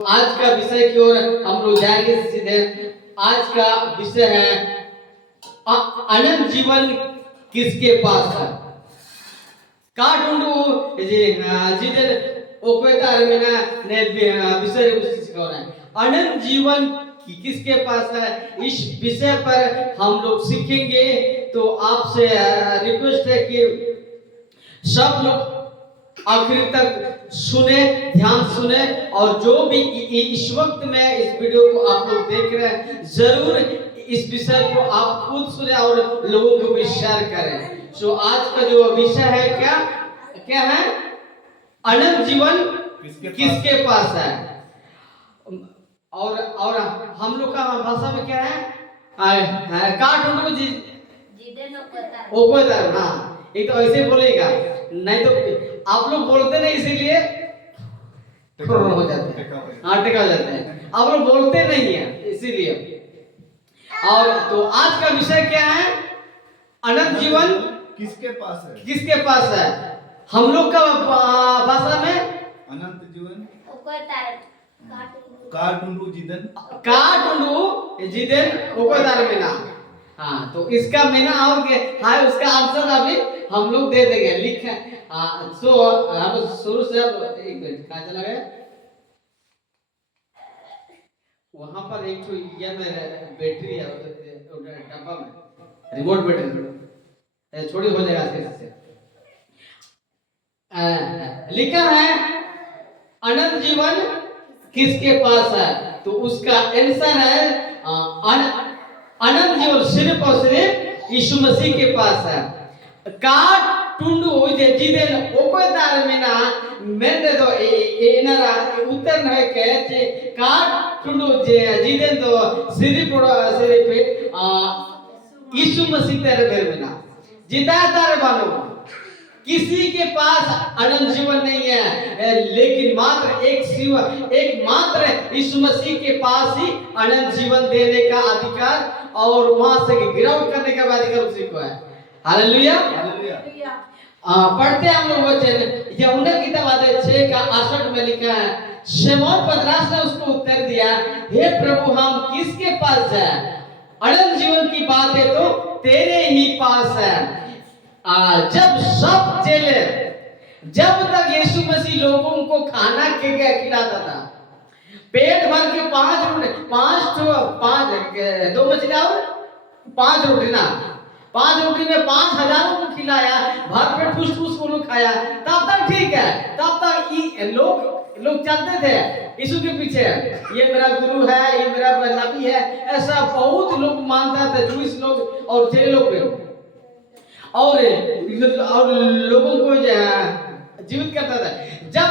आज का विषय की ओर हम लोग जाएंगे सीधे। आज का विषय है अनंत जीवन किसके पास है। काटुंडू जी जिधर ओपेतार में ना ने विषय सिखाना है अनंत जीवन किसके पास है। इस विषय पर हम लोग सीखेंगे। तो आपसे रिक्वेस्ट है कि सब लोग आखिर तक सुने, ध्यान सुने, और जो भी इस वक्त में इस वीडियो को आप लोग देख रहे हैं जरूर इस विषय को आप खुद सुने और लोगों को भी शेयर करें। सो आज का जो विषय है क्या क्या है, अनंत जीवन किसके पास है। और हम लोग का भाषा में क्या है, काट जी ओपेदार। हाँ, एक तो ऐसे बोलेगा, नहीं तो आप लोग बोलते नहीं इसीलिए हो जाते हैं। हाँ, टिका जाते हैं। आप लोग बोलते नहीं है इसीलिए। और तो आज का विषय क्या है, अनंत जीवन किसके पास है। किसके पास है। हम लोग का भाषा में अनंत जीवन काटुंडू जिदन ओकोदार में ना। हाँ, तो इसका मैंने और के हाँ उसका आंसर अभी हम लोग दे देंगे लिख। सो हम शुरू से अब एक मिनट कहाँ चला गया। वहां पर एक तो ये मेरे बैटरी है डब्बा में, रिमोट बैटरी छोटी हो जाएगा इससे। लिखा है अनंत जीवन किसके पास है। तो उसका आंसर है अनंत जीवन सिर्फ और सिर्फ यीशु मसीह के पास है। काट टुंडू जिदेन ओपेदार मिना मेंदे दो एनरा उत्तर नहीं कहते। काट टुंडू जिदेन दो सिर्फ यीशु मसीह तेरे बेर मिना जिता तार बानो। किसी के पास अनंत जीवन नहीं है, लेकिन मात्र एक मात्र यीशु मसीह के पास ही अनंत जीवन देने का अधिकार और वहां से गिरावट करने का अधिकार उसी को है। हालेलुया। पढ़ते हम लोग वचन यूहन्ना की किताब 6:68 में लिखा है, शमौन पतरस ने उसको उत्तर दिया, हे प्रभु हम किसके पास जाए, अनंत जीवन की बात है तो तेरे ही पास है। जब तक यीशु मसीह लोगों को खाना खिलाता था, पेट भर के 2 मछली और 5 रोटी ना, 5 रोटी में 5,000 को खिलाया, भर पेट ठूस ठूस को लोग खाया, तब तक ठीक है। तब तक लोग चलते थे यीशु के पीछे, ये मेरा गुरु है, ये मेरा नबी है, ऐसा बहुत लोग मानता था, जूस लोग और जे लोग और लोगों को जीवित करता था। जब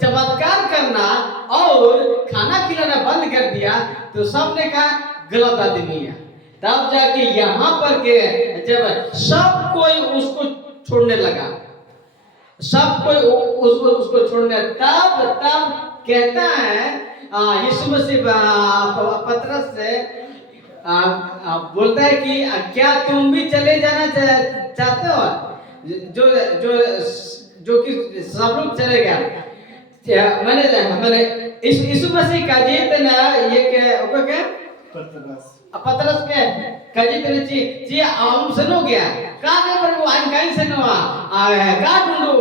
चमत्कार करना और खाना खिलाना बंद कर दिया तो सबने कहा गलत आदमी है। तब जाके यहाँ पर के जब सब कोई उसको छोड़ने लगा, सब कोई उसको छोड़ने, तब कहता है यीशु मसीह पतरस से बोलता है कि क्या तुम भी चले जाना चाहते हो। जो कि सब लोग चले गया। मैंने यीशु मसीह का जीत ना ये क्या पतरस के कजित ची आम सनो गया का पर वो आइन काइन सनो का ढूंढो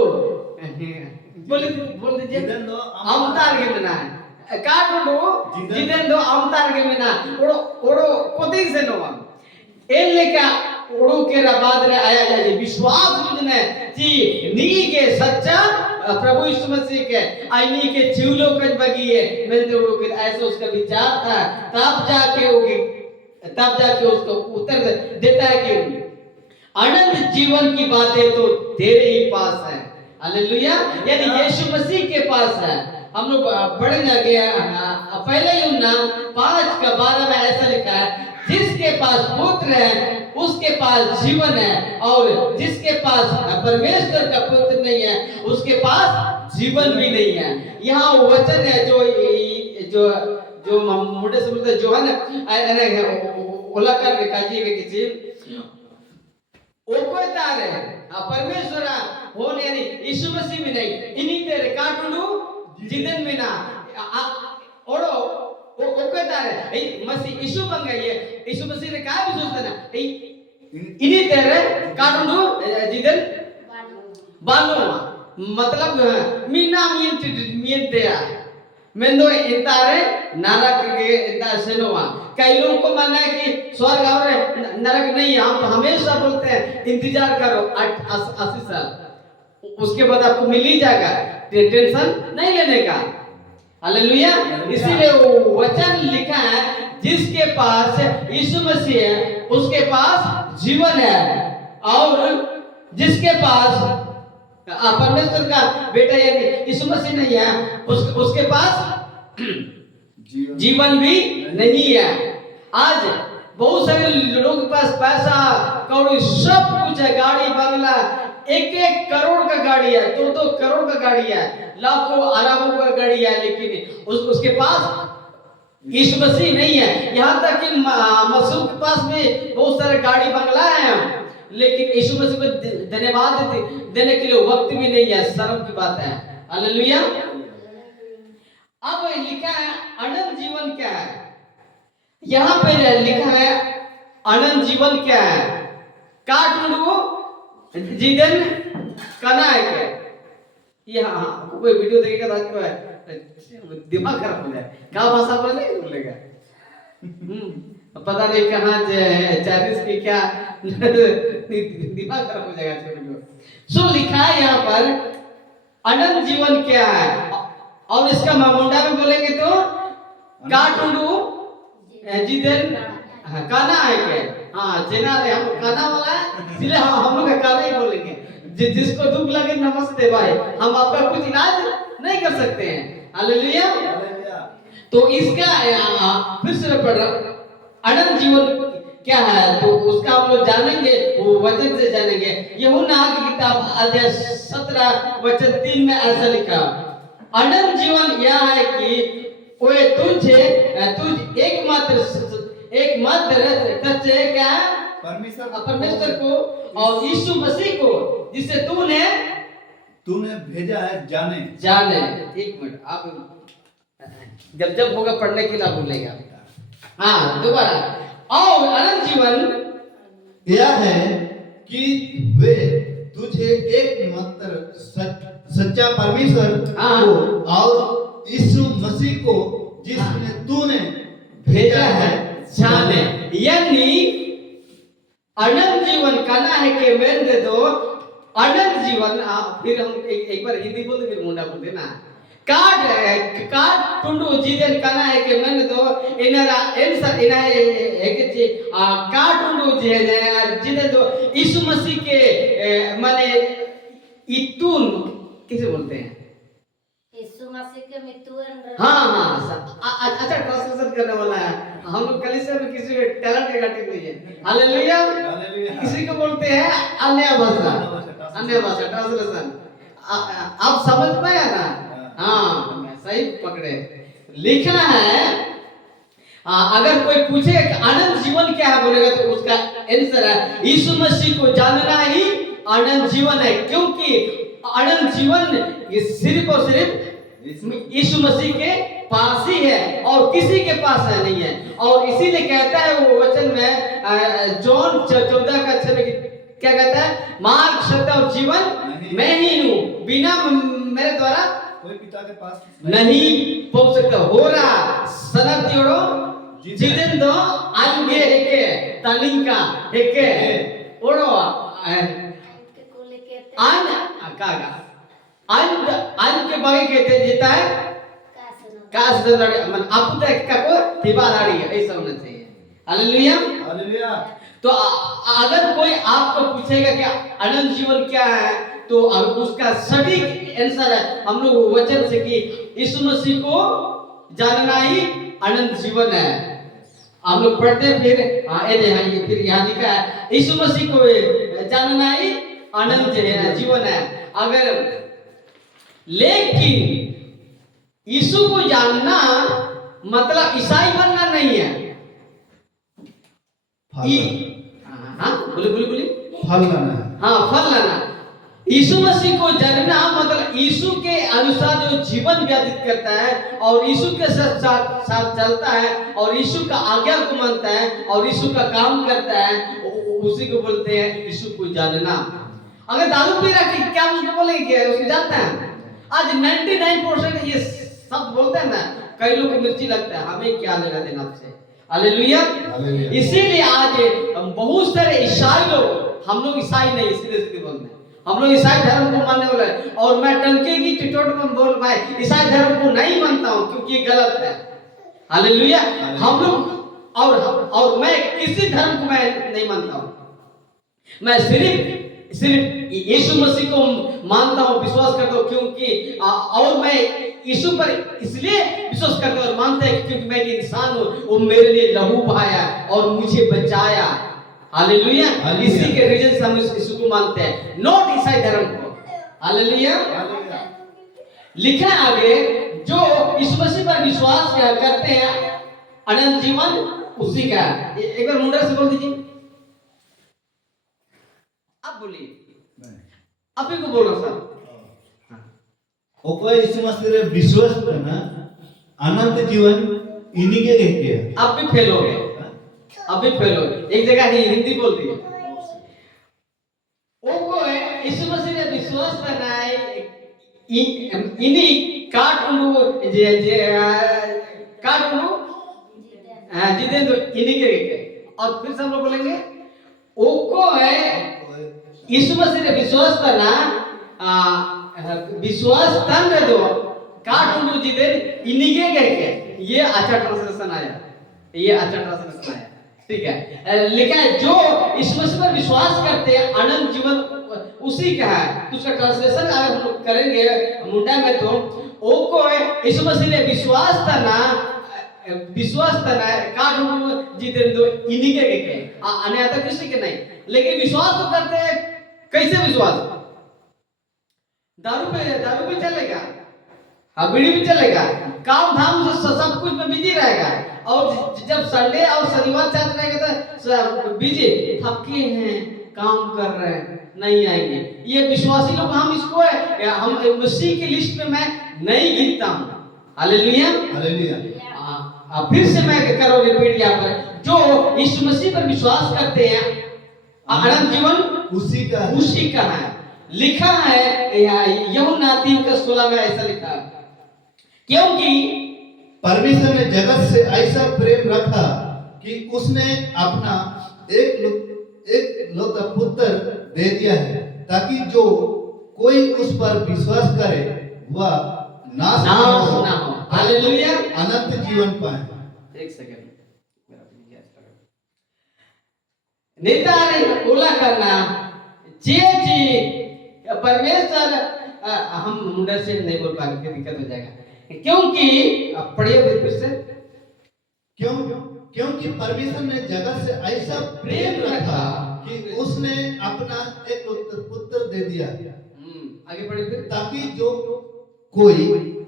बोल दीजिए अवतार के बिना काटुंडू जिदेन दो अवतार के बिना ओड़ो कोती से नो एले का ओड़ो के बाद रे आया जाए विश्वास जुने जी नी के सच्चा प्रभु यीशु मसीह के आईनी के जीवलो कज बगिए मेरे ओड़ो के ऐसा उसका विचार था। तब जाके उसको उत्तर देता है कि अनंत जीवन की बातें तो तेरे ही पास है। हालेलुया। यानी यीशु मसीह के पास है। हम लोग पढ़े ना गया पहले यूहन्ना 5:12 में ऐसा लिखा है, जिसके पास पुत्र है उसके पास जीवन है, और जिसके पास परमेश्वर का पुत्र नहीं है उसके पास जीवन भी नहीं है। यहाँ वचन है जो मुझे से बोलते जो है ना ओला कर काजी के किसी ओकोतार है परमेश्वर होने यानी यीशु मसीह में नहीं, इन्हीं तेरे काटुंडू जिदन में ना मसीह यीशु बन गई है यीशु मसीह ने कहा भी सोचते ना इन्हीं तेरे काटुंडू जिदन बानो मतलब मीना मीन तेरा मेंदो इंतारे नरक के इंता सेनोवा कई लोगों को मानना है कि स्वर्ग और नरक नहीं है हम तो हमेशा बोलते हैं इंतजार करो 80 साल उसके बाद आपको मिल ही जाएगा टेंशन नहीं लेने का हालेलुया इसीलिए वचन लिखा है जिसके पास यीशु मसीह है उसके पास जीवन है और जिसके पास परमेश्वर का बेटा यानी यीशु मसीह नहीं है उसके पास जीवन भी नहीं है आज बहुत सारे लोगों के पास पैसा कौड़ी सब कुछ है गाड़ी बंगला 1-1 करोड़ का गाड़ी है 2-2 करोड़ का गाड़ी है लाखों अरबों का गाड़ी है लेकिन उसके पास यीशु मसीह नहीं है यहाँ तक कि मसूद के पास भी बहुत सारे गाड़ी बंगला है लेकिन यीशु मसीह को धन्यवाद देने के लिए वक्त भी नहीं है शर्म की बात है हालेलुया अब लिखा है अनंत जीवन क्या है यहाँ पे लिखा है अनंत जीवन क्या है काटुंडू जीवन कनायक है यहाँ कोई वीडियो देखेगा तो दिमाग खराब हो जाए क्या भाषा बोलेगा पता नहीं कहाँ चाइनीज की क्या दिमाग खराब हो जाएगा सो लिखा है यहाँ पर अनंत जीवन क्या है और इसका मुंडा में बोलेंगे तो काटुंडू जिदन काना है क्या हाँ जेना रे हम काना वाला है इसलिए हम लोग काना ही बोलेंगे जिसको दुख लगे नमस्ते भाई हम आपका कुछ इलाज नहीं कर सकते हैं हालेलुया तो इसका फिर से पढ़ रहा अनंत जीवन क्या है तो उसका हम लोग जानेंगे वो वचन से जानेंगे यूहन्ना की किताब अध्याय 17 वचन 3 में ऐसा लिखा अनंत जीवन यह है कि वो तुझ एकमात्र सच्चे क्या परमेश्वर को और यीशु मसीह को जिसे तूने भेजा है जाने एक मिनट आप जब होगा पढ़ने के लिए बोलेगा हाँ दोबारा और अनंत जीवन यह है कि वे तुझे एकमात्र सच्चा परमेश्वर को और यीशु मसीह को जिसने तूने भेजा है जाने यानी अनंत जीवन कहना है कि मैं दे दो अनंत जीवन फिर हम एक बार हिंदी बोलते फिर मुंडा बोलते ना काट टुंडू जीवन कहना है कि मैं दो इनरा आंसर इना एक जी काट टुंडू जीवन दो यीशु मसीह के माने इतुन किसे बोलते हैं यीशु मसीह के मितुन हाँ अच्छा ट्रांसलेशन करने वाला है हम लोग कलीसिया में किसी में टैलेंट का टीम नहीं है हालेलुया किसी को बोलते हैं अन्य भाषा ट्रांसलेशन आप समझ पाया ना हाँ सही पकड़े लिखना है अगर कोई पूछे कि अनंत जीवन क्या है बोलेगा तो उसका आंसर है यीशु मसीह को जानना ही अनंत जीवन है क्योंकि अनंत जीवन ये सिर्फ और सिर्फ यीशु मसीह के पास ही है और किसी के पास है नहीं है और इसीलिए कहता है वो वचन में जॉन 14 का 6 में क्या कहता है मार्ग सत्य और जीवन मैं ही हूँ बिना मेरे द्वारा कोई पिता के पास नहीं पहुंच सकता हो रहा सनत योड़ो जिदन दो आंगे हेके तलिंका हेके ओड़ो आन कागा आन के बागे कहते जीता है कास दंडाड़ी मन आप तो एक का को तिबाराड़ी है ऐसा होना चाहिए हालेलुया तो अगर कोई आपको पूछेगा कि अनंत जीवन क्या है तो उसका सटीक आंसर है हम लोग वचन से कि यीशु मसीह को जानना ही अनंत जीवन है हम लोग पढ़ते हैं फिर ये फिर यहाँ लिखा है यीशु मसीह को जानना ही अनंत जीवन है अगर लेकिन यीशु को जानना मतलब ईसाई बनना नहीं है हाँ बोले फल लाना हाँ फल लाना यीशु मसीह को जानना मतलब यीशु के अनुसार जो जीवन व्यतीत करता है और यीशु के साथ चलता है और यीशु का आज्ञा को मानता है और यीशु का काम करता है, उसी को बोलते हैं यीशु को जानना। अगर दारू पी रहा है क्या उसको बोलेंगे क्या उसको जानता है? आज 99% ये शब्द बोलते हैं ना, कई लोग को मिर्ची लगता है, हमें क्या लेना देना आपसे। हालेलुया। इसीलिए आज बहुत सारे ईसाई लोग, हम लोग ईसाई नहीं सीधे सीधे बोलते हैं, हम लोग ईसाई धर्म को मानने वाले हैं और मैं टंके की टिटोट में बोल पाए ईसाई धर्म को नहीं मानता हूं क्योंकि ये गलत है। हालेलुया। हम लोग और मैं किसी धर्म को मैं नहीं मानता हूं, मैं सिर्फ यीशु मसीह को मानता हूं, विश्वास करता हूं क्योंकि और मैं यीशु पर इसलिए विश्वास करता हूं और मानता है क्योंकि मैं एक इंसान हूं, वो मेरे लिए लहू बहाया और मुझे बचाया। हालेलुया। इसी के रीजन से हम यीशु को मानते हैं, नॉट ईसाई धर्म को। हालेलुया। लिखा है आगे, जो यीशु मसीह पर विश्वास करते हैं अनंत जीवन उसी का। एक बार मुंडा से बोल दीजिए, आप बोलिए, आप ही को बोलो सर। ओको यीशु मसीह रे विश्वास करना अनंत जीवन इन्हीं के कहते हैं। आप भी फेल हो गए, आप भी फेल हो गए। एक जगह हिंदी बोल दिए। ओको है यीशु मसीह रे विश्वास करना है इन्हीं काट उनु जे काट उनु जिदे तो इन्हीं के कहते। और फिर से हम लोग बोलेंगे ओको है यीशु मसीह रे विश्वास करना विश्वास तन रे दो काट उनु जिदे इन्हीं के कहते। ये अच्छा ट्रांसलेशन आया, ये अच्छा ट्रांसलेशन आया, ठीक है। लिखा है जो यीशु मसीह पर विश्वास करते हैं अनंत जीवन उसी का है। तो उसका ट्रांसलेशन अगर हम लोग करेंगे मुंडा में तो ओको है यीशु मसीह ने विश्वास करना काट उनु जिदे दो इन्हीं के अन्यथा किसी के नहीं। लेकिन विश्वास तो करते हैं, कैसे विश्वास? दारू पे चलेगा, हाँ बीड़ी भी चलेगा, काम धाम से सब कुछ में बिजी रहेगा और जब संडे और शनिवार चर्च रहेगा तो बिजी थके हैं, काम कर रहे हैं, नहीं आएंगे। ये विश्वासी लोग, हम इसको हम मसीह की लिस्ट में मैं नहीं गिनता हूँ। हालेलुया। हालेलुया। फिर से मैं करो रिपीट यहाँ पर, जो यीशु मसीह पर विश्वास करते हैं अनंत जीवन उसी का है। लिखा है यूहन्ना 3:16 में ऐसा लिखा है, क्योंकि परमेश्वर ने जगत से ऐसा प्रेम रखा कि उसने अपना एक लौता पुत्र दे दिया है, ताकि जो कोई उस पर विश्वास करे वह नाश ना हो, हालेलुया, अनंत जीवन पाए। एक सेकंड, नेतारे बोला करना जी परमेश्वर, हम मुंडा से नहीं बोल पाएंगे, दिक्कत हो जाएगा। क्योंकि पढ़िए फिर से, क्योंकि परमेश्वर ने जगत से ऐसा प्रेम रखा कि उसने अपना एक पुत्र दे दिया। आगे पढ़िए फिर, ताकि जो कोई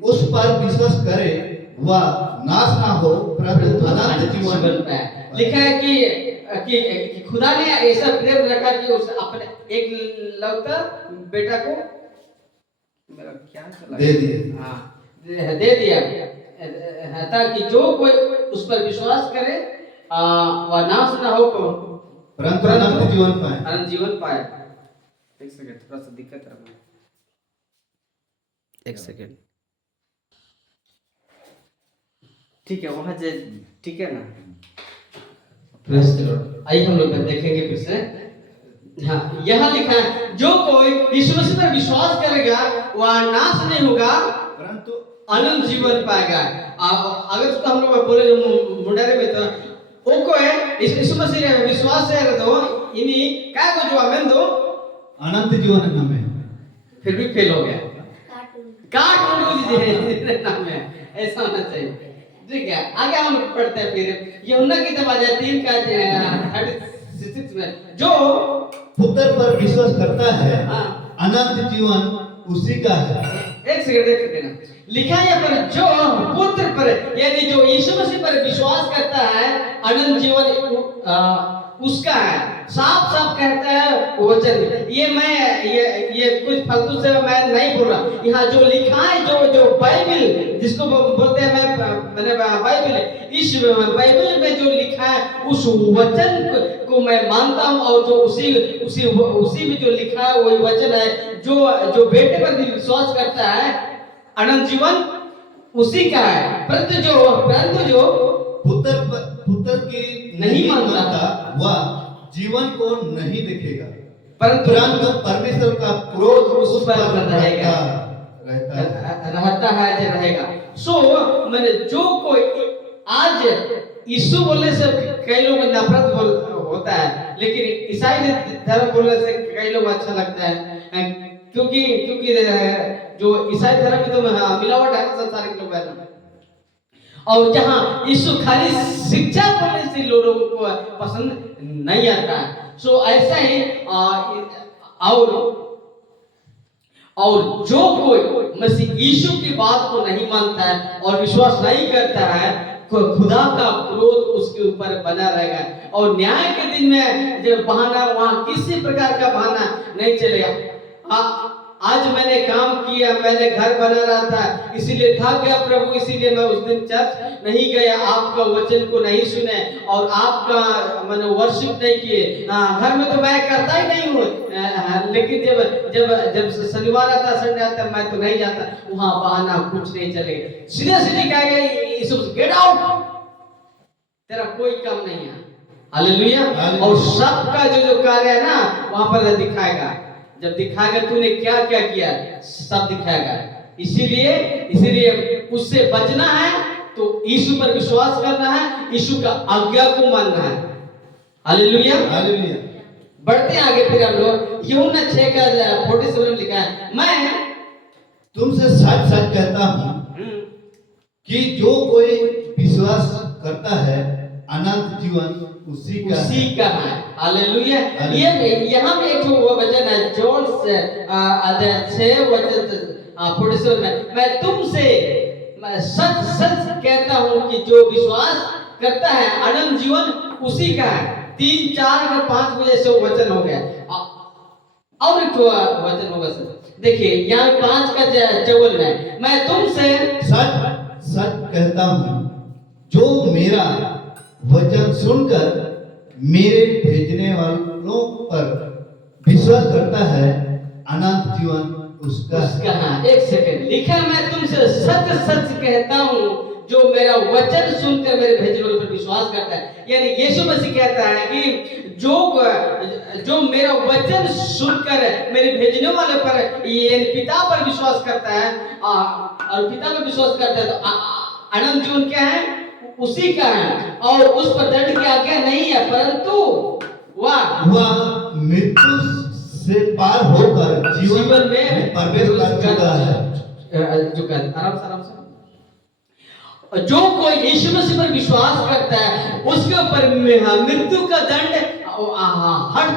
उस पर विश्वास करे वह नाश ना हो परंतु अनंत जीवन पाए। लिखा है कि खुदा ने ऐसा प्रेम रखा कि उस अपने एक लौता बेटा को मेरा क्या दे दिया, हाँ दे दिया, ताकि जो कोई उस पर विश्वास करे वह नाश ना हो परंतु अनंत जीवन पाए, अनंत जीवन पाए। एक सेकंड, थोड़ा सा दिक्कत है, एक सेकंड, ठीक है वहां से, ठीक है ना। आइए हम लोग देखेंगे फिर से। हाँ, यहाँ लिखा है जो कोई यीशु मसीह पर विश्वास करेगा वह नाश नहीं होगा परंतु अनंत जीवन पाएगा। अगर उसको हम लोग बोले मुंडारे में तो वो को है यीशु मसीह रे विश्वास है तो इन्हीं क्या को जो आमेन दो अनंत जीवन हमें, फिर भी फेल हो गया, काट उनको जी नाम में ऐसा होना चाहिए। ठीक है, आगे हम पढ़ते हैं फिर यूहन्ना की किताब 3:36 में, जो पुत्र पर विश्वास करता है अनंत जीवन उसी का है। एक सेकंड, लिखा है पर जो पुत्र पर यानी जो यीशु मसीह पर विश्वास करता है अनंत जीवन उसका है। साफ साफ कहता है वचन। ये कुछ फालतू से मैं नहीं बोल रहा। यहाँ जो लिखा है, जो बाइबल जिसको बोलते हैं, मैंने बाइबल, इस बाइबल में जो लिखा है उस वचन को मैं मानता हूँ, और जो उसी में जो लिखा है वही वचन है। जो बेटे पर विश्वास करता है अनंत जीवन उसी का है, परंतु जो पुत्र की नहीं मानता वह जीवन को नहीं देखेगा, परंतु परमेश्वर का क्रोध उस पर रहेगा। रहता है। रहेगा। मैंने जो कोई आज यीशु बोलने से कई लोग नफरत होता है, लेकिन ईसाई धर्म बोलने से कई लोग अच्छा लगता है, क्योंकि जो ईसाई धर्म में तो मिलावट है, संसारिक लोग हैं। और जहाँ यीशु खाली शिक्षा बोलने से लोगों को पसंद नहीं आता है। ऐसा ही और जो कोई मसीह यीशु की बात को नहीं मानता है और विश्वास नहीं करता है, खुदा का क्रोध उसके ऊपर बना रहेगा। और न्याय के दिन में जब बहाना, वहां किसी प्रकार का बहाना नहीं चलेगा। आज मैंने काम किया, मैंने घर बना रहा था, इसीलिए थक गया प्रभु, इसीलिए मैं उस दिन चर्च नहीं गया, आपका वचन को नहीं सुने और आपका मैंने वर्शिप नहीं किए। घर में तो मैं करता ही नहीं हूँ, लेकिन जब शनिवार आता, संडे आता, मैं तो नहीं जाता। वहां बहाना कुछ नहीं चलेगा। सीधे कहेगा यीशु गेट आउट, तेरा कोई काम नहीं है। हालेलुया। और सबका जो कार्य है ना, वहां पर दिखाएगा। जब दिखाएगा तूने क्या क्या किया, सब दिखाएगा। इसीलिए उससे बचना है तो यीशु पर विश्वास करना है, यीशु का आज्ञा को मानना है। हालेलुया। बढ़ते आगे फिर हम लोग यूहन्ना 6:47 में लिखा है, मैं तुमसे सच कहता हूँ कि जो कोई विश्वास करता है अनंत जीवन उसी का है। हालेलुया। ये यहाँ में एक वो वचन है, जॉन से अध्याय 6:47 में, मैं तुमसे सच कहता हूँ कि जो विश्वास करता है अनंत जीवन उसी का है। 3, 4 और 5 बजे से वचन हो गया। और एक वचन होगा सर, देखिए यहाँ 5:54 में, मैं तुमसे सच कहता हूँ, जो मेरा वचन सुनकर मेरे भेजने वालों पर विश्वास करता है अनंत जीवन उसका है। एक सेकंड लिखा, मैं तुमसे सच कहता हूँ, जो मेरा वचन सुनकर मेरे भेजने वालों पर विश्वास करता है। यानी यीशु मसीह कहता है कि जो मेरा वचन सुनकर मेरे भेजने वाले पर, यानी पिता पर विश्वास करता है, और पिता पर विश्वास करता है, तो अनंत जीवन क्या है, उसी का है। और उस पर दंड की आज्ञा नहीं है, परंतु वह मृत्यु से पार होकर जीवन में प्रवेश कर चुका है। आराम से। जो कोई यीशु मसीह पर विश्वास करता है उसके ऊपर मृत्यु का दंड हट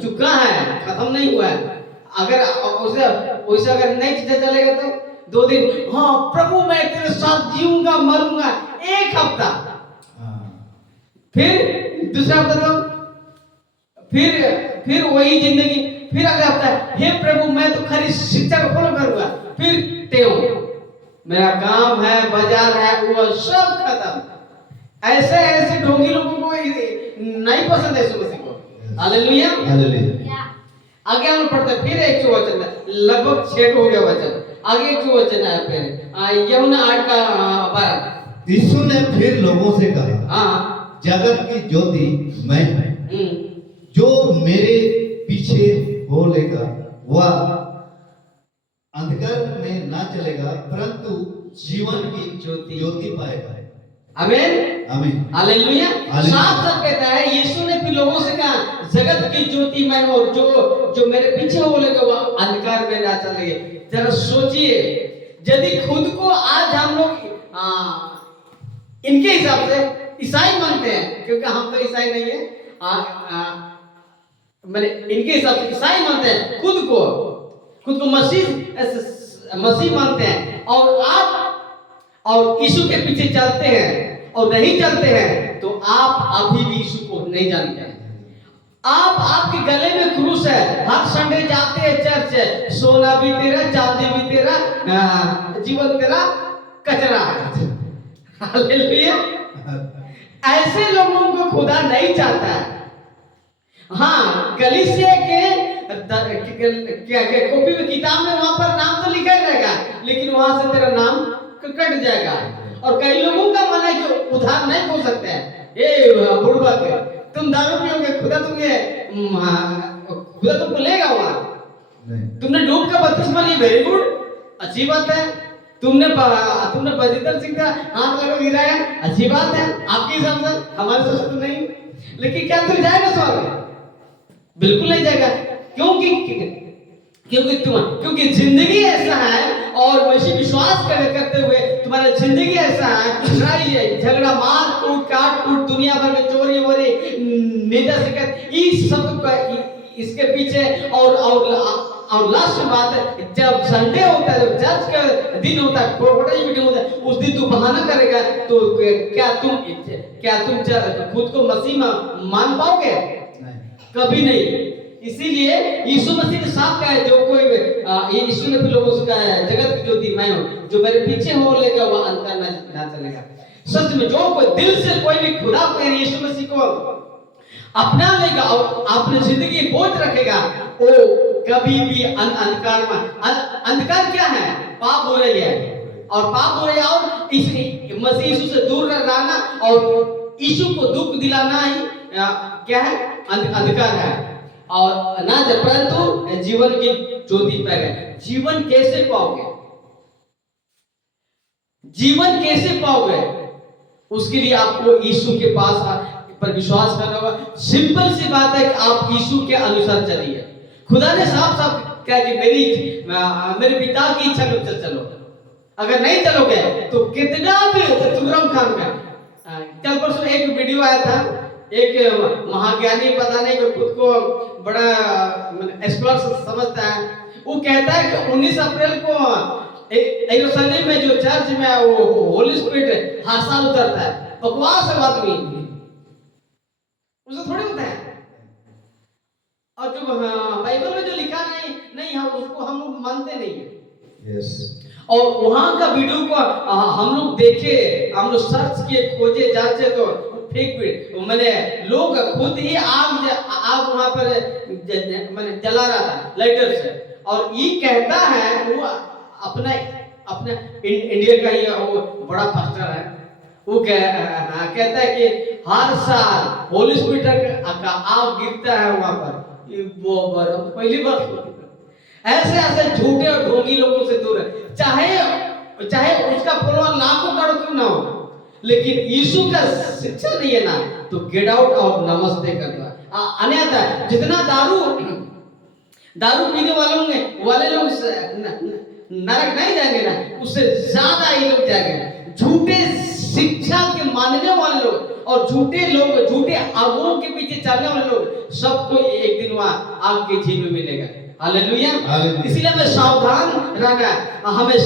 चुका है, खत्म नहीं हुआ है। अगर उसे अगर नहीं चलेगा तो 2 दिन, हाँ प्रभु मैं तेरे साथ जीऊंगा मरूंगा, 1 हफ्ता, फिर दूसरा हफ्ता, तो फिर वही जिंदगी, फिर अगला हफ्ता, हे प्रभु मैं तो खरी शिक्षा को फॉलो करूंगा, फिर तेरे मेरा काम है, बाजार है, वो सब खत्म। ऐसे ढोंगी लोगों को नहीं पसंद है यीशु मसीह को। हालेलुया। आगे हम पढ़ते फिर एक वचन है, लगभग 6 हो गया वचन। आगे एक वचन है फिर यूहन्ना 8:12, यीशु ने फिर लोगों से कहा, जगत की ज्योति मैं हूं, जो मेरे पीछे हो लेगा वह अंधकार में ना चलेगा, परंतु जीवन की ज्योति पाएगा। आमीन। हालेलुया। साफ कहता है, यीशु ने फिर लोगों से कहा, जगत की ज्योति मैं हूं, और जो मेरे पीछे हो लेगा वह अंधकार में ना चलेगा। जरा सोचिए, यदि खुद को आज हम लोग इनके हिसाब से ईसाई मानते हैं, क्योंकि हम तो ईसाई नहीं है, मैंने इनके हिसाब से ईसाई मानते हैं, खुद को मसीह मानते हैं, और आप और यीशु के पीछे चलते हैं और नहीं चलते हैं, तो आप अभी भी यीशु को नहीं जानते हैं। आप आपके गले में क्रूस है, हर संडे जाते हैं चर्च है, सोना भी तेरा, चांदी भी तेरा, जीवन तेरा कचरा है। हालेलुया। ऐसे लोगों को खुदा नहीं चाहता है। हाँ, कलीसिया के कॉपी में, किताब में वहां पर नाम तो लिखा ही रहेगा, लेकिन वहां से तेरा नाम कट जाएगा। और कई लोगों का मन है कि उधार नहीं हो सकते हैं। ए बुढ़वा के तुम दारू पियोगे, खुदा तुमको लेगा वहां। तुमने डूब का बपतिस्मा लिया, वेरी गुड, अच्छी बात है। तुमने बजितर सिंह का हाथ लगा गिराया, अच्छी बात है आपके हिसाब से, हमारे हिसाब से तो नहीं। लेकिन क्या तुम जाएगा स्वर्ग? बिल्कुल नहीं जाएगा। क्योंकि जिंदगी ऐसा है, और वैसे विश्वास करते हुए तुम्हारा जिंदगी ऐसा है, झगड़ा, मार कूट, काट कूट, दुनिया भर में चोरी वोरी, नेता शिकायत, इस सब इसके पीछे। और लास्ट बात है, जब संडे होता है, जब चर्च का दिन होता है, प्रोफेटिक मीटिंग होता है, उस दिन तू बहाना करेगा तो क्या तुम खुद को मसीह मान पाओगे? कभी नहीं। इसीलिए यीशु मसीह ने साफ कहा है, जो कोई यीशु ने भी लोगों से कहा है, जगत की ज्योति मैं हूं, जो मेरे पीछे हो लेगा वह अंतर ना चलेगा। सच में जो कोई दिल से कोई भी खुदा को, यीशु मसीह को अपना लेगा और अपनी जिंदगी बोझ रखेगा, वो कभी भी अंधकार में, अंधकार क्या है? पाप हो रही है, और पाप हो रही है, और इस मसीह यीशु से दूर रहना और यीशु को दुख दिलाना ही क्या है? अंधकार है। और ना परंतु जीवन की ज्योति पर है। जीवन कैसे पाओगे? जीवन कैसे पाओगे? उसके लिए आपको यीशु के पास पर विश्वास करना होगा। सिंपल सी बात है कि आप यीशु के अनुसार चलिए। खुदा ने साफ साफ कहा कि मेरे पिता की इच्छा के अनुसार चलो। अगर नहीं चलोगे तो कितना भी तुरंत काम का। कल परसों एक वीडियो आया था, एक महाज्ञानी, पता नहीं कि खुद को बड़ा एक्सपर्ट समझता है, वो कहता है कि 19 अप्रैल को यरूशलेम में जो चर्च में वो होली स्पिरिट हर साल उतरता है। बकवास है बात नहीं, उसे थोड़ी होता है। और जो बाइबल में जो लिखा नहीं है उसको हम लोग मानते नहीं है। यस। और वहां का वीडियो को हम लोग देखे, हम लोग सर्च किए, खोजे, जांचे, तो फेक मैंने लोग खुद ही आग वहां पर मैंने जला रहा था लाइटर से। और ये कहता है, वो अपना इंडिया का ही वो बड़ा पास्टर है, वो कहता है कि हर साल होली स्पिरिट का आग गिरता है वहां पर। वो पहली बार ऐसे ऐसे झूठे और ढोंगी लोगों से दूर है। चाहे उसका फॉलोअर लाखों करोड़ क्यों ना हो, लेकिन यीशु का शिक्षा नहीं है ना, तो गेट आउट और नमस्ते करता। अन्यथा जितना दारू पीने वाले लोग नरक नहीं जाएंगे ना, उससे ज्यादा ये लोग जाएंगे। झूठे शिक्षा के मानने वाले लोग और झूठे लोग, झूठे आगों के पीछे चलने वाले लोग, सबको एक दिन वहां आग के झील में मिलेगा। हालेलुया। इसलिए हमें सावधान रहना है। हमें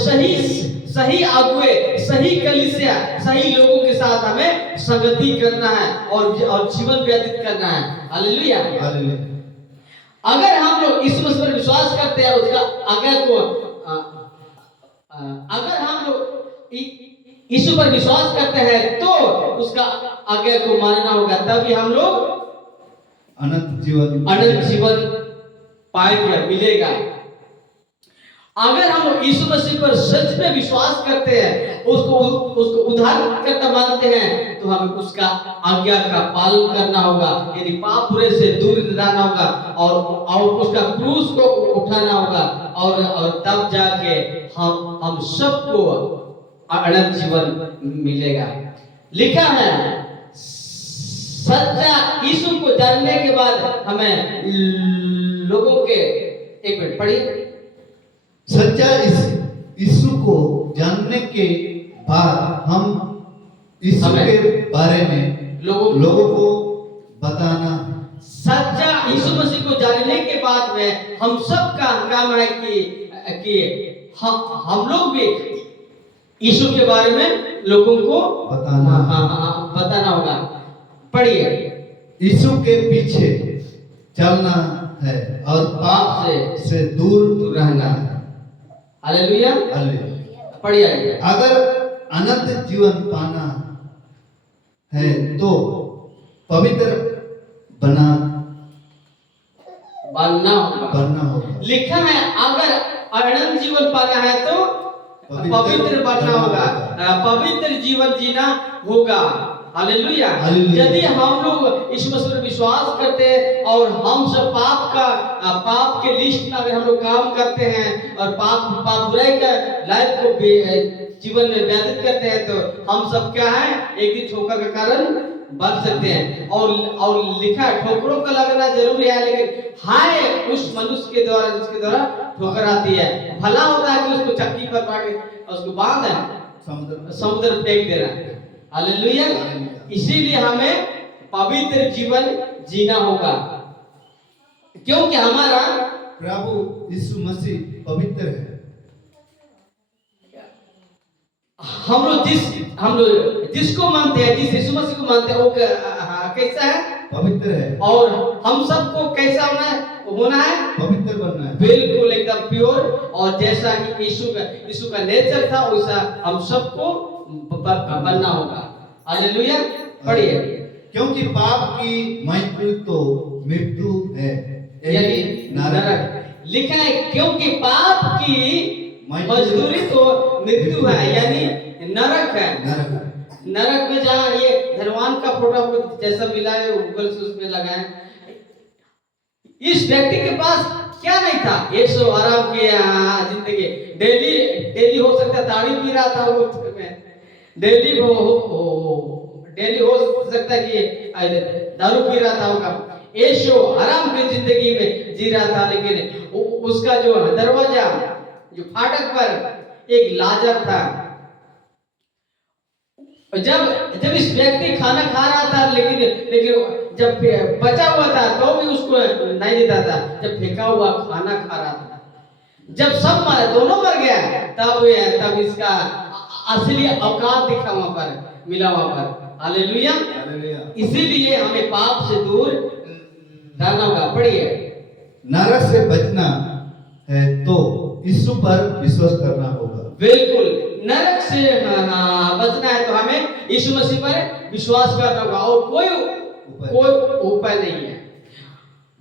सही अगुए, सही कलीसिया, सही लोगों के साथ हमें संगति करना है और जीवन व्यतीत करना है। हालेलुया। अगर हम लोग इस मसीह पर विश्वास करते हैं, उसका अगर हम लोग यीशु पर विश्वास करते हैं, तो उसका आज्ञा को मानना होगा, तभी हम लोग अनंत जीवन पाएंगे, मिलेगा। अगर हम यीशु मसीह पर सच में विश्वास करते हैं, उसको उद्धारकर्ता मानते हैं, तो हमें उसका आज्ञा का पालन करना होगा, यानी पाप बुरे से दूर रहना होगा, और उसका क्रूस को उठाना होगा, और तब जाके हम सबको अनंत जीवन मिलेगा। लिखा है, सच्चा यीशु को जानने के बाद हमें लोगों के, एक मिनट पढ़िए, सच्चा यीशु को जानने के बाद हम यीशु के बारे में लोगों को बताना। सच्चा यीशु मसीह को जानने के बाद में हम सब का काम है कि हम लोग भी यीशु के बारे में लोगों को बताना होगा। पढ़िए। यीशु के पीछे चलना है और पाप से दूर रहना है। हालेलुया। हालेलुया। पढ़िए। अगर अनंत जीवन पाना है तो पवित्र बनना होगा। लिखा है अगर अनंत जीवन पाना है तो पवित्र बनना होगा, पवित्र जीवन जीना होगा। हालेलुया। यदि हम लोग इस मसीह पर विश्वास करते हैं और हम सब पाप के लिस्ट में अगर हम लोग काम करते हैं और पाप बुराई का लाइफ को जीवन में व्यतीत करते हैं तो हम सब क्या है, एक दिन ठोकर का कारण बन सकते हैं। और लिखा है ठोकरों का लगना जरूरी है, लेकिन हाय उस मनुष्य के द्वारा जिसके द्वारा ठोकर आती है। भला होता है कि उसको चक्की पर बांध उसको बांध समुद्र फेंक देना। हालेलुया। इसीलिए हमें पवित्र जीवन जीना होगा, क्योंकि हमारा प्रभु यीशु मसीह पवित्र है। हम लोग जिसको मानते हैं, जिस यीशु मसीह को मानते हैं, वो कैसा है? पवित्र है। और हम सबको कैसा होना है? पवित्र बनना है। बिल्कुल एकदम प्योर। और जैसा कि यीशु का नेचर था वैसा हम सबको बनना होगा। हालेलुया। पढ़िए। क्योंकि पाप की मृत्यु है, यानी नरक। लिखा है क्योंकि पाप की मजदूरी तो मृत्यु है, यानी नरक है। नरक में जहाँ ये धनवान का फोटो आपको जैसा मिला है गूगल से उसमें लगाएं। इस व्यक्ति के पास क्या नहीं था, एक सौ आराम की जिंदगी। डेली हो सकता ताड़ी पी रहा था वो में, डेली हो सकता है कि दारू पी रहा था होगा, ऐशो आराम की जिंदगी में जी रहा था। लेकिन उसका जो दरवाजा, जो फाटक पर एक लाजर था। जब इस व्यक्ति खाना खा रहा था, लेकिन जब बचा हुआ था तो भी उसको नहीं देता था। जब फेंका हुआ खाना खा रहा था, जब सब दोनों मर गया, तब इसका असली औकात दिखा वहां पर, मिला वहां पर। हालेलुया। इसीलिए हमें पाप से दूर रहना होगा। पढ़िए। नरक से बचना है तो यीशु पर विश्वास करना होगा। बिल्कुल। नरक से बचना है तो हमें यीशु मसीह पर विश्वास करना होगा, और कोई उपाय नहीं है।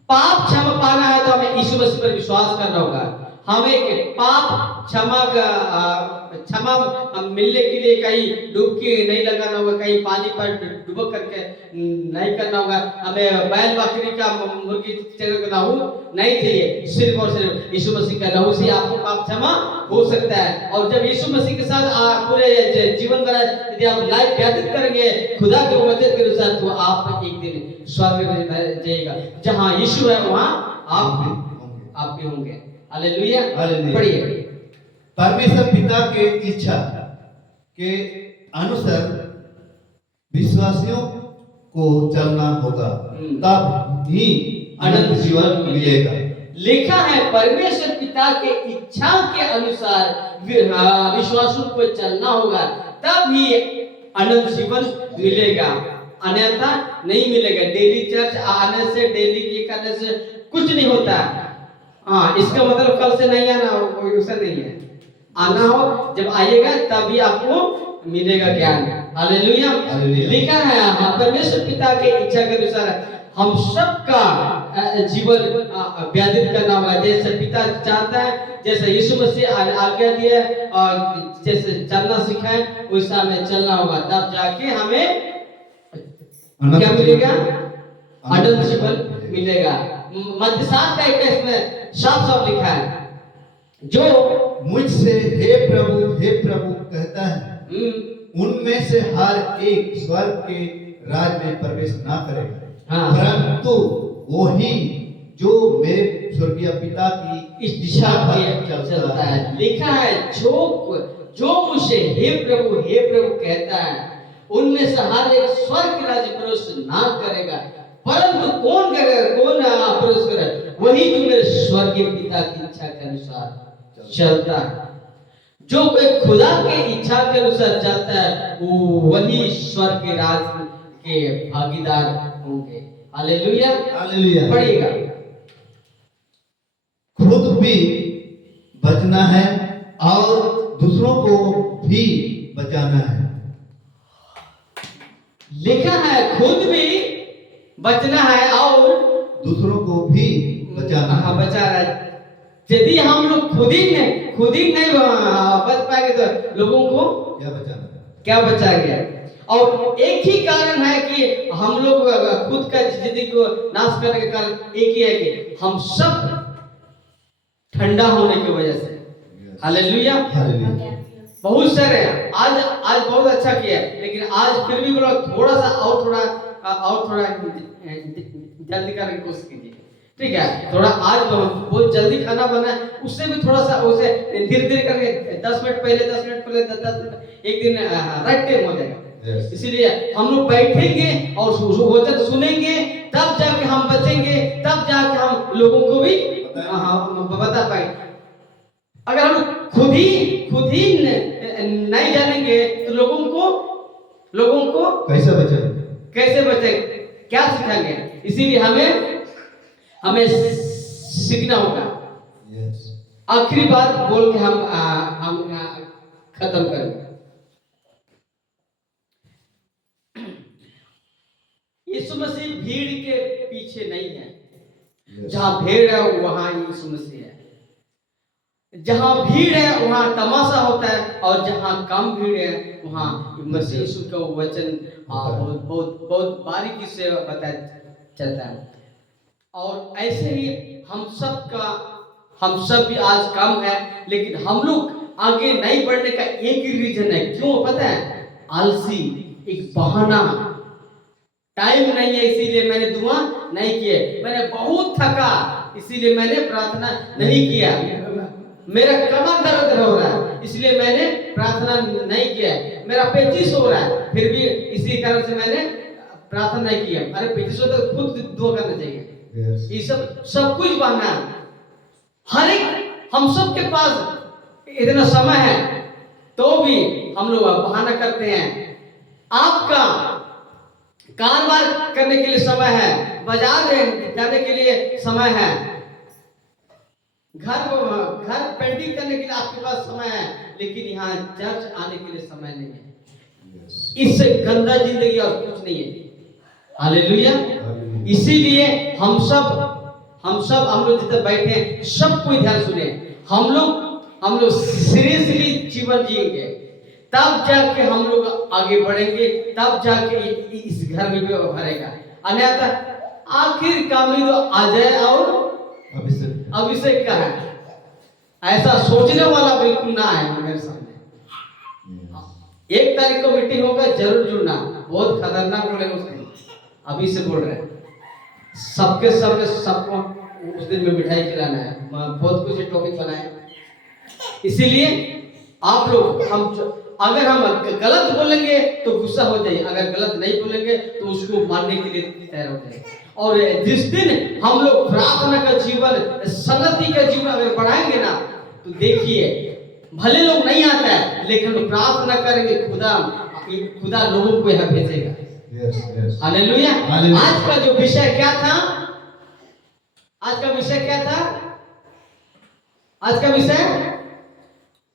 पाप क्षमा पाना है तो हमें यीशु मसीह पर विश्वास करना होगा। हमें पाप क्षमा मिलने के लिए कहीं डुबकी नहीं लगाना होगा, कहीं पानी पर डुबक करके नहीं करना होगा। हमें बैल बकरी का मुर्गी का लहू नहीं चाहिए, सिर्फ और सिर्फ यीशु मसीह का लहू से आपको पाप क्षमा हो सकता है। और जब यीशु मसीह के साथ पूरे जीवन भर यदि आप लाइफ व्यतीत करेंगे खुदा के वचन के अनुसार, तो आप एक दिन स्वर्ग में जाएगा। जहाँ यीशु है वहाँ आप भी होंगे। हालेलुया। पढ़िए। परमेश्वर पिता के इच्छा के अनुसार विश्वासियों को चलना होगा, तब ही अनंत जीवन मिलेगा। लिखा है परमेश्वर पिता के इच्छा के अनुसार विश्वासियों को चलना होगा, तब ही अनंत जीवन मिलेगा, अन्यथा नहीं मिलेगा। डेली चर्च आने से, डेली ये करने से कुछ नहीं होता। हाँ, इसका मतलब कल से नहीं आना हो, कोई उससे नहीं है। आना हो, जब आइएगा तभी आपको मिलेगा ज्ञान। हालेलुया। लिखा है परमेश्वर पिता के इच्छा के अनुसार हम सबका जीवन व्यतीत करना होगा, जैसे पिता चाहता है, जैसे यीशु मसीह आज्ञा दिया और जैसे चलना सिखाए वैसा हमें चलना होगा। तब जाके हमें क्या मिलेगा? अनंत जीवन मिलेगा। मत्ती 7 का 21 में साफ लिखा है, जो मुझसे हे प्रभु कहता है, उनमें से हर एक स्वर्ग के राज में प्रवेश ना करेगा, परंतु वही जो मेरे स्वर्गीय पिता की इच्छा पर चलता है। लिखा है जो मुझसे हे प्रभु कहता है, उनमें से हर एक स्वर्ग के राज्य प्रवेश ना करेगा, परंतु कौन प्रवेश करेगा? वही जो मेरे स्वर्गीय पिता की इच्छा के अनुसार चलता है। जो कोई खुदा के इच्छा के अनुसार चलता है, वो वही स्वर्ग के राज के भागीदार होंगे। हालेलुया। हालेलुया। पढ़िएगा। खुद भी बचना है और दूसरों को भी बचाना है। लिखा है खुद भी बचना है और दूसरों को भी बचाना है। हाँ, बचा रहा है। यदि हम लोग खुद ही नहीं बच पाएंगे तो लोगों को क्या बचाना है? क्या बचाएंगे? और एक ही कारण है कि हम लोग खुद का जिंदगी को नाश करने का कारण एक ही है कि हम सब ठंडा होने की वजह से। हालेलुया। हालेलुया। बहुत सारे हैं। आज बहुत अच्छा किया है, लेकिन आज फिर भी बोलो थोड़ा सा और थोड़ा जल्दी करने की कोशिश कीजिए। ठीक है, थोड़ा आज बहुत जल्दी खाना बना है, उससे भी थोड़ा सा उसे धीरे धीरे करके 10 मिनट पहले 10 मिनट एक दिन राइट टाइम हो जाएगा। इसीलिए हम लोग बैठेंगे और वचन सुनेंगे, तब जाके हम बचेंगे, तब जाके हम लोगों को भी बता पाएंगे। अगर हम खुद ही नहीं जानेंगे तो लोगों को कैसे बचेंगे, क्या सिखाएंगे? इसीलिए हमें सीखना होगा। आखिरी बात बोल के हम खत्म करेंगे। यीशु मसीह भीड़ के पीछे नहीं है। जहां भीड़ है वहां यीशु मसीह है। जहां भीड़ है वहां तमाशा होता है, और जहां कम भीड़ है वहां मसीह यीशु का वचन बहुत बारीकी से बताया चलता है। और ऐसे ही हम सब भी आज कम है, लेकिन हम लोग आगे नहीं बढ़ने का एक ही रीजन है। क्यों पता है? आलसी, एक बहाना, टाइम नहीं है इसीलिए मैंने दुआ नहीं किए, मैंने बहुत थका इसीलिए मैंने प्रार्थना नहीं किया, मेरा कमर दर्द हो रहा है इसलिए मैंने प्रार्थना नहीं किया, मेरा पेचिश हो रहा है फिर भी इसी कारण से मैंने प्रार्थना नहीं किया। अरे पेचिश हो तो खुद दुआ करना चाहिए। ये सब कुछ बहाना है। हर एक हम सब के पास इतना समय है तो भी हम लोग बहाना करते हैं। आपका कारोबार करने के लिए समय है, बाजार जाने के लिए समय है, घर पेंटिंग करने के लिए आपके पास समय है, लेकिन यहाँ चर्च आने के लिए समय नहीं है। इससे गंदा जिंदगी और कुछ नहीं है। हालेलुया। इसीलिए हम लोग जितने बैठे हैं सब कोई ध्यान सुने। हम लोग सीरियसली जीवन जिएंगे, तब जाके हम लोग आगे बढ़ेंगे, तब जाके इस घर में भी भरेगा। अन्यथा आखिर काम तो अजय और अभिषेक का है। ऐसा सोचने वाला बिल्कुल ना है मेरे सामने। 1 तारीख को मीटिंग होगा, जरूर जुड़ना। बहुत खतरनाक बोलेगा उसके, अभी से बोल रहे हैं। सबको उस दिन में मिठाई खिलाना है, बहुत कुछ टॉपिक बनाए। इसीलिए आप लोग अगर हम गलत बोलेंगे तो गुस्सा हो जाइए, अगर गलत नहीं बोलेंगे तो उसको मानने के लिए तैयार हो जाइए। और जिस दिन हम लोग प्रार्थना का जीवन, संगति का जीवन अगर बढ़ाएंगे ना, तो देखिए भले लोग नहीं आता है लेकिन हम प्रार्थना करेंगे, खुदा लोगों को यहाँ भेजेगा। हालेलुया। आज का जो विषय क्या था? आज का विषय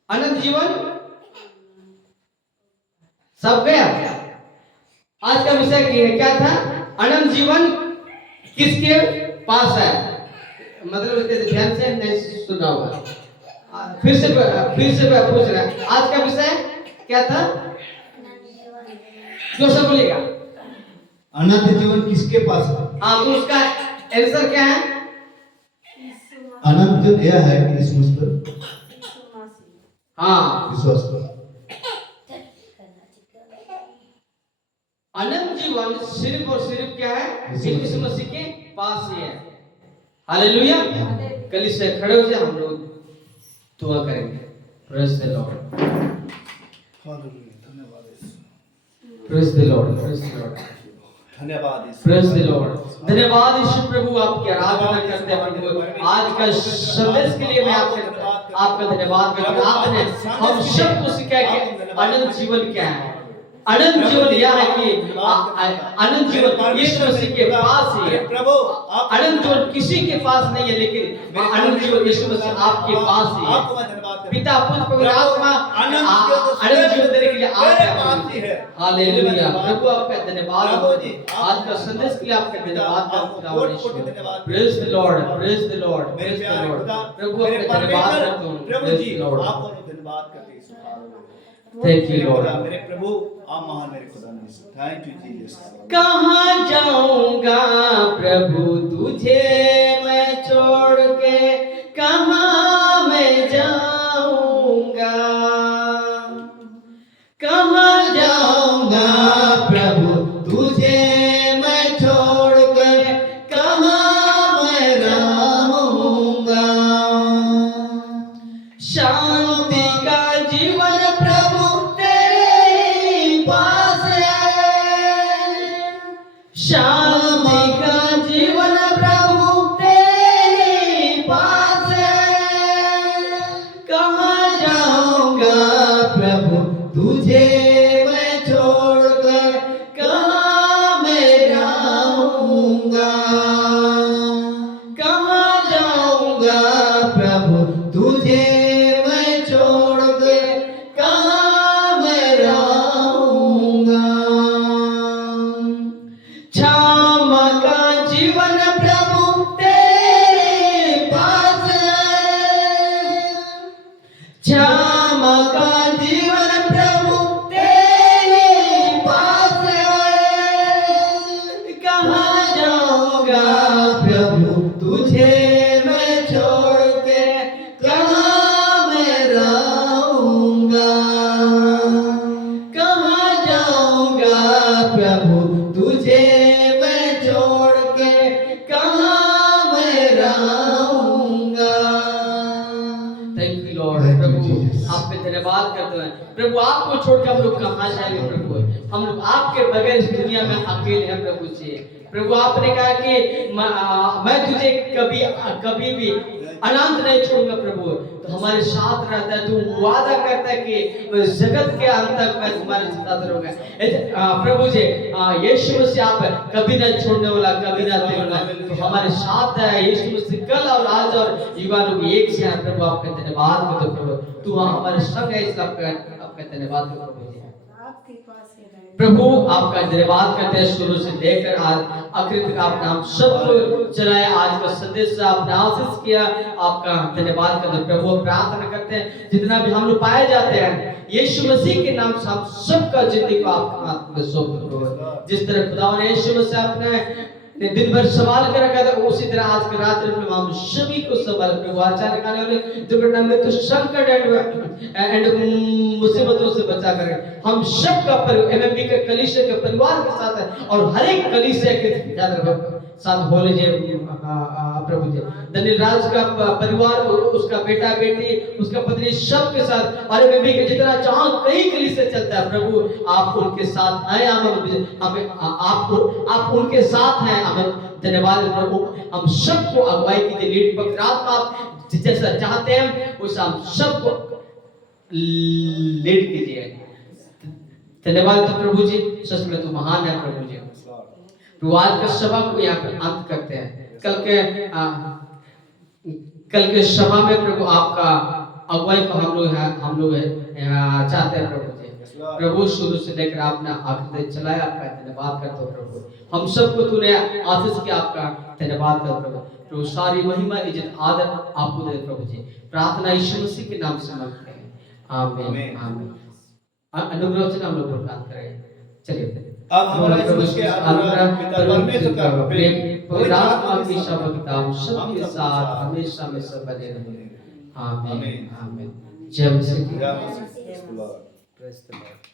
अनंत जीवन। सब गया। आज का विषय क्या था? अनंत जीवन किसके पास है? मतलब ध्यान से नहीं सुना होगा, फिर से पूछ रहा है। आज का विषय क्या था? जो सब बोलेगा अनंत जीवन किसके पास है? हाँ, तो उसका आंसर क्या है? अनंत जीवन यह है कि इस मुस्तर हाँ, विश्वास करो। अनंत जीवन सिर्फ और सिर्फ क्या है? यीशु मसीह के पास ही है। हालेलुया। कल से खड़े हो जाए, हम लोग दुआ करेंगे। Praise the Lord. हालेलुया। धन्यवाद यीशु। Praise the Lord. Praise the Lord. धन्यवाद यीशु। Praise the Lord. धन्यवाद यीशु प्रभु, आपकी आराधना करते हैं प्रभु। आज का संदेश के लिए मैं आपका धन्यवाद करता हूं। आपने हम सबको सिखाया कि अनंत जीवन क्या है। अनंत जीवन यह है कि अनंत जीवन यीशु मसीह के पास ही है। प्रभु अनंत जीवन किसी के पास नहीं है, लेकिन अनंत जीवन यीशु मसीह आपके पास ही आपको है। मैं धन्यवाद करता हूं। पिता पुत्र पवित्र आत्मा अनंत जीवन देने के लिए मेरे आप पास ही है। हालेलुया। प्रभु आपका धन्यवाद प्रभु जी, आज का संदेश के लिए आपका धन्यवाद करता हूं। कोटि धन्यवाद। Praise the Lord, praise the Lord, मेरे प्रेज द प्यारे लॉर्ड। खुदा, प्रभु मेरे आपका धन्यवाद परमेश्वर, करता हूं। प्रभु प्रेज जी द लॉर्ड, आपको धन्यवाद करते हैं। थैंक यू मेरे लॉर्ड। खुदा, मेरे प्रभु आप महान मेरे खुदा नहीं। Thank you Jesus. कहाँ जाऊंगा प्रभु तुझे मैं छोड़ के, कहाँ मैं जाऊंगा, कहाँ जाऊंगा प्रभु तुझे मैं छोड़ के, कहाँ मैं रहूंगा। शांति का जीवन प्रभु तेरे पास है, शांति का जीवन प्रभु तेरे पास है। कहाँ जाऊंगा प्रभु तुझे मैं छोड़ कर, कहाँ मैं रहूंगा, कहाँ जाऊंगा प्रभु तुझे मैं छोड़ के, कहाँ मैं रहूंगा। क्षमा का जीवन प्रभु तेरे पास है, क्षमा का जीवन प्रभु तेरे पास है। कहाँ जाऊंगा प्रभु तुझे मैं छोड़ के, कहाँ मैं रहूंगा, कहाँ जाऊंगा प्रभु तुझे मैं छोड़ के, कहाँ मैं रहूंगा। Thank you Lord. Thank you, Prabhu Jesus. आप पे धन्यवाद करते हैं। प्रभु आपको छोड़ के हम लोग कहाँ जाएंगे प्रभु, हम लोग आपके बगैर इस दुनिया में अकेले हैं प्रभु जी। प्रभु आपने कहा कि मैं तुझे कभी कभी भी अनंत नहीं छोड़ूंगा प्रभु, तो हमारे साथ रहता है। तू वादा करता है कि जगत के अंत तक मैं तुम्हारे साथ रहूंगा। प्रभु जी यीशु मसीह आप कभी न छोड़ने वाला, कभी न देने वाला, तो हमारे साथ है यीशु मसीह कल और आज और युगानुग एक से हैं। प्रभु आपका धन्यवाद करते हैं प्रभु, तू हमारे संग है, इसलिए आपका धन्यवाद करते हैं प्रभु जी। आपके पास ही रहें। प्रभु आपका धन्यवाद करते हैं, शुरू से लेकर आज आखिर तक आपने हम सबको चलाया, आज का संदेश से आपने आशीष किया, आपका धन्यवाद करते हैं। प्रभु प्रार्थना करते हैं जितना भी हम लोग पाए जाते हैं यीशु मसीह के नाम से हम सबका जिंदगी को आपके हाथ में सौंप देते हैं। जिस तरह खुदा ने यीशु मसीह अपने दिन भर संभाल कर रखा था, उसी तरह आज की रात्रि में हम सभी को संभाल। प्रभु अचानक आने वाले दुर्घटना में तो संकट एंड मुसीबतों से बचा कर हम सबका एमएमबी के कलीसिया के परिवार के साथ है, और हर एक कलीसिया के साथ हो लीजिए प्रभु जी। दनिल राज का परिवार, उसका बेटा बेटी, उसका पत्नी, सबके साथ, और एमएमबी के जितना जहां कई कलीसिया चलता है प्रभु आप उनके साथ हैं। हमें आप उनके साथ हैं। हमें धन्यवाद प्रभु, हम सबको अगुवाई कीजिए, लीड पवित्र आत्मा आप जैसा चाहते हैं वैसा हम सबको लीड कीजिए। धन्यवाद तो प्रभु जी, सच में तो महान है प्रभु जी। प्रभु आज का सभा को यहाँ पर अंत करते हैं। कल के सभा में प्रभु आपका अगुवाई को हम लोग चाहते हैं प्रभु जी। प्रभु शुरू से लेकर आपने आखिर तक चलाया, आपका धन्यवाद करते हो प्रभु। हम सबको तूने आशीष किया, आपका धन्यवाद करते प्रभु। प्रभु सारी महिमा इज्जत आदर आपको दे प्रभु जी। प्रार्थना यीशु मसीह के नाम से मांगते हैं, आमीन आमीन। अनुग्रह से हम लोग प्रार्थना करें। चलिए अब हमारे प्रभु के अनुग्रह पिता परमेश्वर का प्रेम पवित्र आत्मा की सबकता हम सबके साथ हमेशा हमेशा बने रहे। आमीन आमीन। जय मसीह। जय मसीह। Praise the Lord.